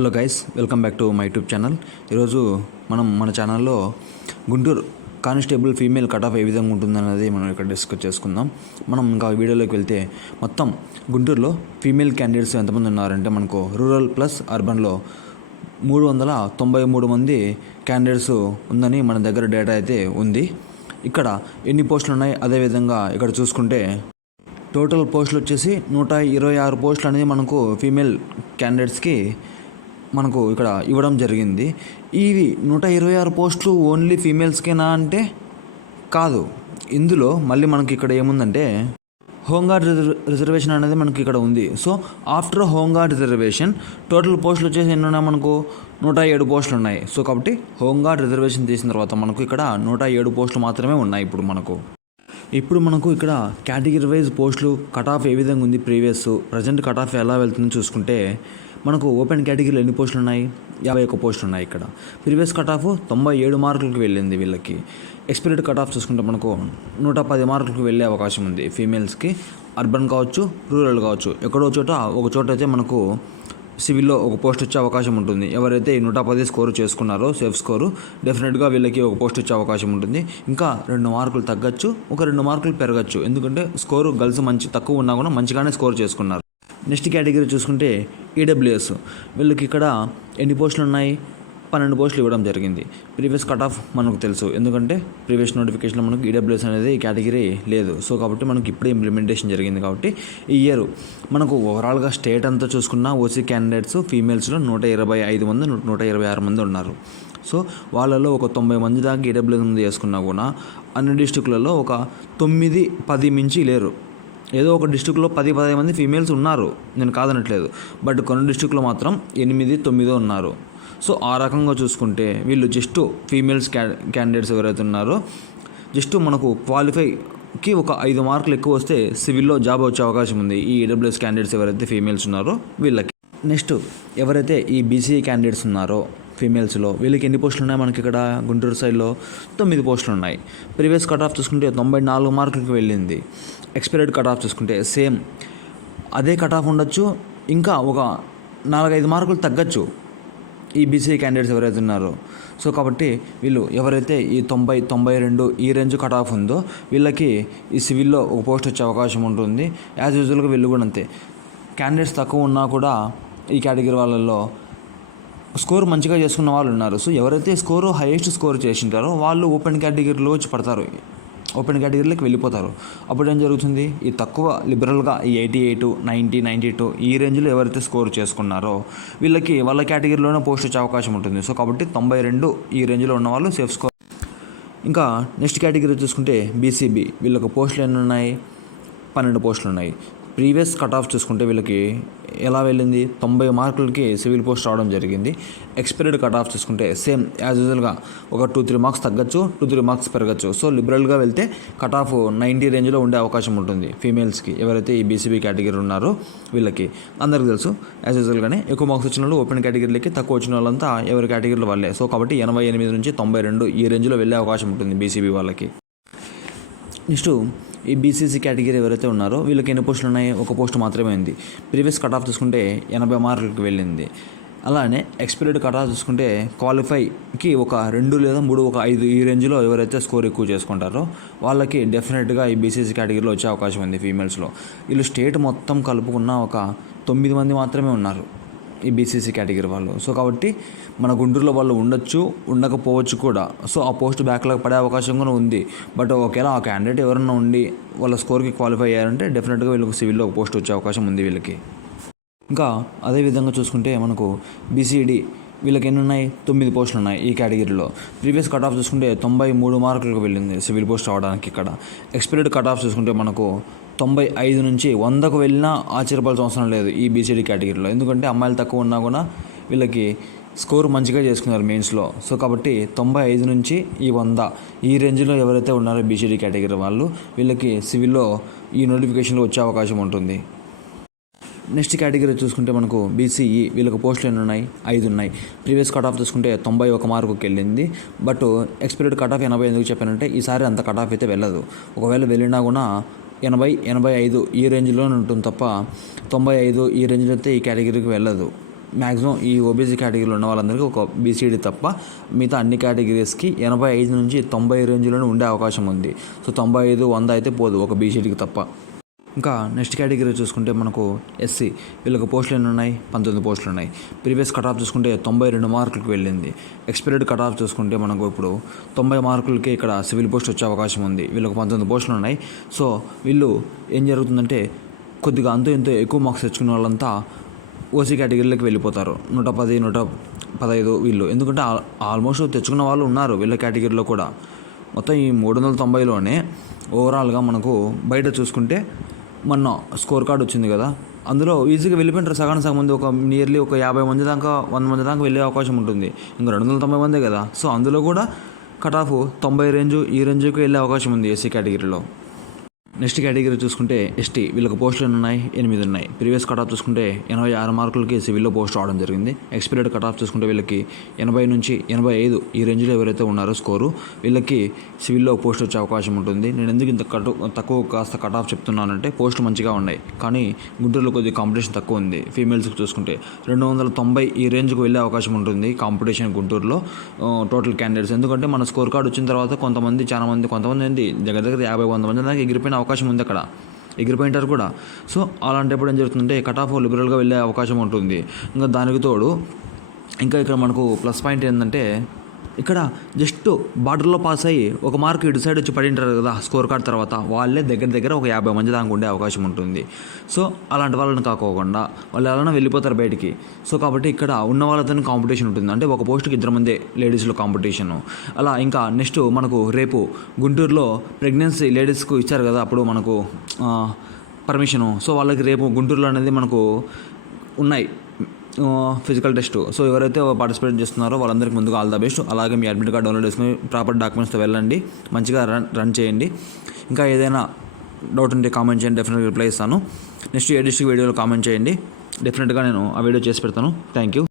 Hello guys, welcome back to my YouTube channel. ఈరోజు మనం మన ఛానల్లో Guntur constable female cut off ఏ విధంగా ఉంటుందన్నది మనం ఇక్కడ డిస్కస్ చేసుకుందాం. మనం ఇంకా వీడియోలోకి వెళ్తే మొత్తం గుంటూరులో ఫీమేల్ క్యాండిడేట్స్ ఎంతమంది ఉన్నారంటే మనకు రూరల్ ప్లస్ అర్బన్లో 393 మంది క్యాండిడేట్స్ ఉందని మన దగ్గర డేటా అయితే ఉంది. ఇక్కడ ఎన్ని పోస్టులు ఉన్నాయి, అదేవిధంగా ఇక్కడ చూసుకుంటే టోటల్ పోస్టులు వచ్చేసి 126 పోస్టులు అనేది మనకు ఫీమేల్ క్యాండిడేట్స్కి మనకు ఇక్కడ ఇవ్వడం జరిగింది. ఇవి 126 పోస్టులు ఓన్లీ ఫీమేల్స్కేనా అంటే కాదు. ఇందులో మళ్ళీ మనకి ఇక్కడ ఏముందంటే హోంగార్డ్ రిజర్వేషన్ అనేది మనకి ఇక్కడ ఉంది. So after home guard reservation total పోస్టులు వచ్చేసి ఎన్ని ఉన్నాయి, మనకు 107 పోస్టులు ఉన్నాయి. సో కాబట్టి హోంగార్డ్ రిజర్వేషన్ తీసిన తర్వాత మనకు ఇక్కడ 107 పోస్టులు మాత్రమే ఉన్నాయి. ఇప్పుడు మనకు ఇక్కడ కేటగిరీ వైజ్ పోస్టులు కట్ ఆఫ్ ఏ విధంగా ఉంది, ప్రజెంట్ కట్ ఆఫ్ ఎలా వెళ్తుందో చూసుకుంటే మనకు ఓపెన్ కేటగిరీలో ఎన్ని పోస్టులు ఉన్నాయి, 51 పోస్టులు ఉన్నాయి. ఇక్కడ ప్రీవియస్ కట్ ఆఫ్ 97 మార్కులకు వెళ్ళింది వీళ్ళకి. ఎక్స్పీరియడ్ కట్ ఆఫ్ చూసుకుంటే మనకు 110 మార్కులకు వెళ్ళే అవకాశం ఉంది ఫీమేల్స్కి. అర్బన్ కావచ్చు, రూరల్ కావచ్చు, ఒక చోట అయితే మనకు సివిల్లో ఒక పోస్ట్ వచ్చే అవకాశం ఉంటుంది. ఎవరైతే 110 స్కోర్ చేసుకున్నారో సేఫ్ స్కోరు, డెఫినెట్గా వీళ్ళకి ఒక పోస్ట్ వచ్చే అవకాశం ఉంటుంది. ఇంకా 2 మార్కులు తగ్గచ్చు, ఒక 2 మార్కులు పెరగచ్చు. ఎందుకంటే స్కోరు గర్ల్స్ తక్కువ ఉన్నా కూడా మంచిగానే స్కోర్ చేసుకున్నారు. నెక్స్ట్ కేటగిరీ చూసుకుంటే ఈడబ్ల్యూఎస్. వీళ్ళకి ఇక్కడ ఎన్ని పోస్టులు ఉన్నాయి, 12 పోస్టులు ఇవ్వడం జరిగింది. ప్రీవియస్ కట్ ఆఫ్ మనకు తెలుసు, ఎందుకంటే ప్రీవియస్ నోటిఫికేషన్లో మనకు ఈడబ్ల్యూఎస్ అనేది కేటగిరీ లేదు. సో కాబట్టి మనకి ఇప్పుడే ఇంప్లిమెంటేషన్ జరిగింది. కాబట్టి ఈ ఇయర్ మనకు ఓవరాల్గా స్టేట్ అంతా చూసుకున్న ఓసీ క్యాండిడేట్స్ ఫీమేల్స్లో 125 మంది 126 మంది ఉన్నారు. సో వాళ్ళలో ఒక 90 మంది దాకా ఈడబ్ల్యూఎస్ ముందు చేసుకున్నా కూడా అన్ని డిస్టిక్లలో ఒక 9-10 మించి లేరు. ఏదో ఒక డిస్టిక్లో 10-15 మంది ఫీమేల్స్ ఉన్నారు, నేను కాదనట్లేదు. బట్ కొన్ని డిస్టిక్లో మాత్రం 8-9 ఉన్నారు. సో ఆ రకంగా చూసుకుంటే వీళ్ళు జస్ట్ ఫీమేల్స్ క్యాండిడేట్స్ ఎవరైతే ఉన్నారో జస్ట్ మనకు క్వాలిఫైకి ఒక 5 మార్కులు ఎక్కువ వస్తే సివిల్లో జాబ్ వచ్చే అవకాశం ఉంది ఈ ఈడబ్ల్యూఎస్ క్యాండిడేట్స్ ఎవరైతే ఫీమేల్స్ ఉన్నారో వీళ్ళకి. నెక్స్ట్ ఎవరైతే ఈ బీసీ క్యాండిడేట్స్ ఉన్నారో ఫీమేల్స్లో వీళ్ళకి ఎన్ని పోస్టులు ఉన్నాయి, మనకి ఇక్కడ గుంటూరు సైడ్లో 9 పోస్టులు ఉన్నాయి. ప్రీవియస్ కట్ ఆఫ్ చూసుకుంటే 94 మార్కులకు వెళ్ళింది. ఎక్స్పైర్డ్ కట్ ఆఫ్ చూసుకుంటే సేమ్ అదే కట్ ఆఫ్ ఉండొచ్చు, ఇంకా ఒక 4-5 మార్కులు తగ్గచ్చు ఈ బీసీ క్యాండిడేట్స్ ఎవరైతే ఉన్నారో. సో కాబట్టి వీళ్ళు ఎవరైతే ఈ 90-92 ఈ రేంజ్ కట్ ఆఫ్ ఉందో వీళ్ళకి ఈ సివిల్లో ఒక పోస్ట్ వచ్చే అవకాశం ఉంటుంది. యాజ్ యూజువల్గా వీళ్ళు కూడా అంతే. క్యాండిడేట్స్ తక్కువ ఉన్నా కూడా ఈ కేటగిరీ వాళ్ళల్లో స్కోర్ మంచిగా చేసుకున్న వాళ్ళు ఉన్నారు. సో ఎవరైతే హైయెస్ట్ స్కోర్ చేసింటారో వాళ్ళు ఓపెన్ కేటగిరీలో వచ్చి పడతారు, ఓపెన్ కేటగిరీలోకి వెళ్ళిపోతారు. అప్పుడు ఏం జరుగుతుంది, ఈ తక్కువ లిబరల్గా ఈ 88, 90, 92 ఈ రేంజ్లో ఎవరైతే స్కోర్ చేసుకున్నారో వీళ్ళకి వాళ్ళ కేటగిరీలోనే పోస్ట్ వచ్చే అవకాశం ఉంటుంది. సో కాబట్టి 92 ఈ రేంజ్లో ఉన్న వాళ్ళు సేఫ్ స్కోర్. ఇంకా నెక్స్ట్ కేటగిరీ చూసుకుంటే బీసీబీ. వీళ్ళకి పోస్టులు ఎన్ని ఉన్నాయి, 12 పోస్టులు ఉన్నాయి. ప్రీవియస్ కట్ ఆఫ్ చూసుకుంటే వీళ్ళకి ఎలా వెళ్ళింది, 90 మార్కులకి సివిల్ పోస్ట్ రావడం జరిగింది. ఎక్స్పైర్డ్ కట్ ఆఫ్ చూసుకుంటే సేమ్ యాజ్ యూజువల్గా ఒక 2-3 మార్క్స్ తగ్గచ్చు, 2-3 మార్క్స్ పెరగచ్చు. సో లిబరల్గా వెళ్తే కట్ ఆఫ్ 90 రేంజ్లో ఉండే అవకాశం ఉంటుంది ఫీమేల్స్కి. ఎవరైతే ఈ బీసీబీ కేటగిరీ ఉన్నారో వీళ్ళకి అందరికీ తెలుసు, యాజ్ యూజువల్గానే ఎక్కువ మార్క్స్ వచ్చిన వాళ్ళు ఓపెన్ కేటగిరీలకి, తక్కువ వచ్చిన వాళ్ళంతా ఎవరి కేటగిరీలో వాళ్ళే. సో కాబట్టి 88 నుంచి 92 ఈ రేంజ్లో వెళ్ళే అవకాశం ఉంటుంది బీసీబీ వాళ్ళకి. నెక్స్ట్ ఈ బీసీసీ కేటగిరీ ఎవరైతే ఉన్నారో వీళ్ళకి ఎన్ని పోస్టులు ఉన్నాయి, ఒక పోస్ట్ మాత్రమే ఉంది. ప్రీవియస్ కట్ ఆఫ్ చూసుకుంటే 80 మార్కులకు వెళ్ళింది. అలానే ఎక్స్పైర్డ్ కట్ ఆఫ్ చూసుకుంటే క్వాలిఫైకి ఒక 2 లేదా 3, ఒక 5 ఈ రేంజ్లో ఎవరైతే స్కోర్ ఎక్కువ చేసుకుంటారో వాళ్ళకి డెఫినెట్గా ఈ బీసీసీ కేటగిరీలో వచ్చే అవకాశం ఉంది ఫీమేల్స్లో. వీళ్ళు స్టేట్ మొత్తం కలుపుకున్న ఒక 9 మంది మాత్రమే ఉన్నారు ఈ బీసీసీ కేటగిరీ వాళ్ళు. సో కాబట్టి మన గుంటూరులో వాళ్ళు ఉండొచ్చు, ఉండకపోవచ్చు కూడా. సో ఆ పోస్ట్ బ్యాక్లాగ్ పడే అవకాశం కూడా ఉంది. బట్ ఒకవేళ ఆ క్యాండిడేట్ ఎవరైనా ఉండి వాళ్ళ స్కోర్కి క్వాలిఫై అయ్యారంటే డెఫినెట్గా వీళ్ళకి సివిల్లో ఒక పోస్ట్ వచ్చే అవకాశం ఉంది వీళ్ళకి. ఇంకా అదేవిధంగా చూసుకుంటే మనకు బీసీడీ వీళ్ళకి ఎన్ని ఉన్నాయి, 9 పోస్టులు ఉన్నాయి ఈ కేటగిరీలో. ప్రీవియస్ కట్ ఆఫ్ చూసుకుంటే 93 మార్కులకు వెళ్ళింది సివిల్ పోస్ట్ రావడానికి. ఇక్కడ ఎక్స్పైర్డ్ కట్ ఆఫ్ చూసుకుంటే మనకు 95 నుంచి 100కు వెళ్ళినా ఆశ్చర్యపడాల్సిన అవసరం లేదు ఈ బీసీడీ కేటగిరీలో. ఎందుకంటే అమ్మాయిలు తక్కువ ఉన్నా కూడా వీళ్ళకి స్కోర్ మంచిగా చేసుకున్నారు మెయిన్స్లో. సో కాబట్టి 95 నుంచి ఈ 100 ఈ రేంజ్లో ఎవరైతే ఉన్నారో బీసీడీ కేటగిరీ వాళ్ళు వీళ్ళకి సివిల్లో ఈ నోటిఫికేషన్లో వచ్చే అవకాశం ఉంటుంది. నెక్స్ట్ కేటగిరీ చూసుకుంటే మనకు బీసీఈ. వీళ్ళకి పోస్టులు ఎన్ని ఉన్నాయి, 5 ఉన్నాయి. ప్రీవియస్ కట్ ఆఫ్ చూసుకుంటే 91 మార్కుకి వెళ్ళింది. బట్ ఎక్స్పైర్డ్ కట్ ఆఫ్ 80 ఎందుకు చెప్పానంటే ఈసారి అంత కట్ ఆఫ్ అయితే వెళ్ళదు. ఒకవేళ వెళ్ళినా కూడా 80-85 ఈ రేంజ్లోనే ఉంటుంది తప్ప 95 ఈ రేంజ్లో అయితే ఈ కేటగిరీకి వెళ్ళదు. మ్యాక్సిమం ఈ ఓబీసీ కేటగిరీలో ఉన్న వాళ్ళందరికీ ఒక బీసీడీ తప్ప మిగతా అన్ని కేటగిరీస్కి 85 నుంచి 90 రేంజ్లోనే ఉండే అవకాశం ఉంది. సో 95, 100 అయితే పోదు ఒక బీసీడీకి తప్ప. ఇంకా నెక్స్ట్ కేటగిరీ చూసుకుంటే మనకు ఎస్సీ, వీళ్ళకి పోస్టులు ఎన్ని ఉన్నాయి? 19 పోస్టులు ఉన్నాయి. ప్రీవియస్ కట్ ఆఫ్ చూసుకుంటే 92 మార్కులకు వెళ్ళింది. ఎక్స్పైర్డ్ కట్ ఆఫ్ చూసుకుంటే మనకు ఇప్పుడు 90 మార్కులకి ఇక్కడ సివిల్ పోస్ట్ వచ్చే అవకాశం ఉంది. వీళ్ళకి 19 పోస్టులు ఉన్నాయి. సో వీళ్ళు ఏం జరుగుతుందంటే కొద్దిగా అంతో ఇంతో ఎక్కువ మార్క్స్ తెచ్చుకునే వాళ్ళంతా ఓసీ కేటగిరీలోకి వెళ్ళిపోతారు. 110, 115 వీళ్ళు, ఎందుకంటే ఆల్మోస్ట్ తెచ్చుకున్న వాళ్ళు ఉన్నారు వీళ్ళ కేటగిరీలో కూడా. మొత్తం ఈ 390లోనే ఓవరాల్గా మనకు బయట చూసుకుంటే మొన్న స్కోర్ కార్డ్ వచ్చింది కదా, అందులో ఈజీగా వెళ్ళిపోయింటారు సగం మంది. ఒక నియర్లీ ఒక 50 మంది దాకా 100 మంది దాకా వెళ్ళే అవకాశం ఉంటుంది. ఇంకా 290 మందే కదా. సో అందులో కూడా కట్ ఆఫ్ 90 రేంజ్ ఈ రేంజ్కి వెళ్ళే అవకాశం ఉంది ఎస్సీ కేటగిరీలో. నెక్స్ట్ కేటగిరీ చూసుకుంటే ఎస్టీ, వీళ్ళకి పోస్టులు ఎన్ని ఉన్నాయి? 8 ఉన్నాయి. ప్రీవియస్ కట్ ఆఫ్ చూసుకుంటే 86 మార్కులకి సివిల్లో పోస్ట్ రావడం జరిగింది. ఎక్స్పైర్డ్ కట్ ఆఫ్ చూసుకుంటే వీళ్ళకి 80 నుంచి 85 ఈ రేంజ్లో ఎవరైతే ఉన్నారో స్కోరు, వీళ్ళకి సివిల్లో పోస్ట్ వచ్చే అవకాశం ఉంటుంది. నేను ఎందుకు ఇంత తక్కువ కాస్త కట్ ఆఫ్ చెప్తున్నానంటే పోస్టులు మంచిగా ఉన్నాయి, కానీ గుంటూరులో కొద్దిగా కాంపిటీషన్ తక్కువ ఉంది. ఫీమేల్స్కి చూసుకుంటే 290 ఈ రేంజ్కి వెళ్ళే అవకాశం ఉంటుంది కాంపిటీషన్ గుంటూరులో టోటల్ క్యాండిడేట్స్. ఎందుకంటే మన స్కోర్ కార్డ్ వచ్చిన తర్వాత కొంతమంది దగ్గర 50-100 మంది దాకా ఎగిరిపోయిన అవకాశం ఉంది. అక్కడ ఎగిరిపోయింటారు కూడా. సో అలాంటప్పుడు ఏం జరుగుతుందంటే కట్ ఆఫ్ లిబరల్గా వెళ్ళే అవకాశం ఉంటుంది. ఇంకా దానికి తోడు ఇంకా ఇక్కడ మనకు ప్లస్ పాయింట్ ఏంటంటే ఇక్కడ జస్ట్ బార్డర్లో పాస్ అయ్యి ఒక మార్క్ ఇటు సైడ్ వచ్చి పడింటారు కదా స్కోర్ కార్డ్ తర్వాత, వాళ్ళే దగ్గర ఒక 50 మంది దాకా ఉండే అవకాశం ఉంటుంది. సో అలాంటి వాళ్ళని కాకోకుండా వాళ్ళు ఎలా వెళ్ళిపోతారు బయటికి. సో కాబట్టి ఇక్కడ ఉన్న వాళ్ళతో కాంపిటీషన్ ఉంటుంది. అంటే ఒక పోస్ట్కి 2 మందే లేడీస్లో కాంపిటీషను. అలా ఇంకా నెక్స్ట్ మనకు రేపు గుంటూరులో ప్రెగ్నెన్సీ లేడీస్కు ఇచ్చారు కదా అప్పుడు మనకు పర్మిషను. సో వాళ్ళకి రేపు గుంటూరులో అనేది మనకు ఉన్నాయి ఫిజికల్ టెస్ట్. సో ఎవరైతే పార్టిసిపేట్ చేస్తున్నారో వాళ్ళందరికీ ముందుగా ఆల్ ద బెస్ట్. అలాగే మీ అడ్మిట్ కార్డ్ డౌన్లోడ్ చేసుకుని ప్రాపర్ డాక్యుమెంట్స్తో వెళ్ళండి, మంచిగా రన్ చేయండి. ఇంకా ఏదైనా డౌట్ ఉంటే కామెంట్ చేయండి, డెఫినెట్గా రిప్లై ఇస్తాను. నెక్స్ట్ ఏ డిస్ట్రిక్ట్ వీడియోలో కామెంట్ చేయండి, డెఫినెట్గా నేను ఆ వీడియో చేసి పెడతాను. Thank you.